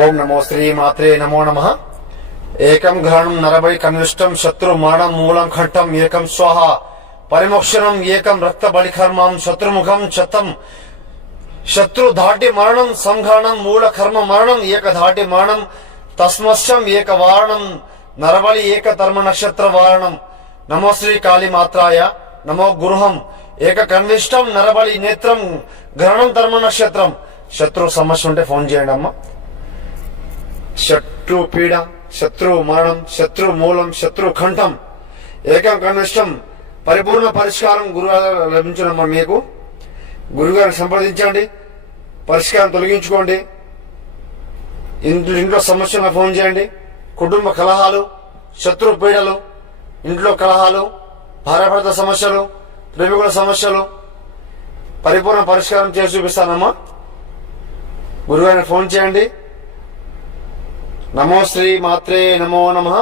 ఓం నమో శ్రీ మాత్రే నమో నమ. ఏకం గ్రహణం నరబై కనిష్టం శత్రు మరణం మూలం ఖండం ఏకం స్వాహ. పరిమోక్షణం ఏకం రక్త బలికర్మం శత్రుముఖం శతం శత్రు ధాటి మరణం సంఘాణం మూల కర్మ మరణం ఏక ధాటి మరణం తస్మస్యం ఏక వారణం నరబలి ఏక ధర్మ నక్షత్ర వారణం. నమో శ్రీ కాళీ మాత్రాయ నమో గృహం ఏక కన్విష్టం నరబలి నేత్రం గ్రహణం ధర్మ నక్షత్రం. శత్రు సమస్య ఉంటే ఫోన్ చేయండి అమ్మా. శత్రు పీడ శత్రు మరణం శత్రు మూలం శత్రు కంఠం ఏకం కనిష్టం పరిపూర్ణ పరిష్కారం గురుగారు లభించడం మీకు. గురుగారిని సంప్రదించండి పరిష్కారం తొలగించుకోండి. ఇంట్లో ఇంట్లో సమస్యలను ఫోన్ చేయండి. కుటుంబ కలహాలు శత్రు పీడలు ఇంట్లో కలహాలు భార్యాభర్త సమస్యలు ప్రేమికుల సమస్యలు పరిపూర్ణ పరిష్కారం చేసి చూపిస్తానమ్మా. గురుగారిని ఫోన్ చేయండి. నమో శ్రీ మాత్రే నమో నమ.